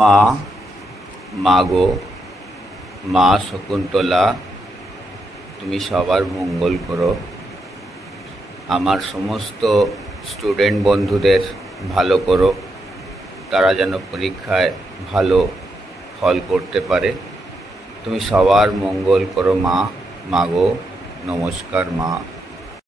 মা, মাগো, মা শকুন্তলা, তুমি সবার মঙ্গল করো। আমার সমস্ত স্টুডেন্ট বন্ধুদের ভালো করো, তারা যেন পরীক্ষায় ভালো ফল করতে পারে। তুমি সবার মঙ্গল করো মা, মাগো, নমস্কার মা।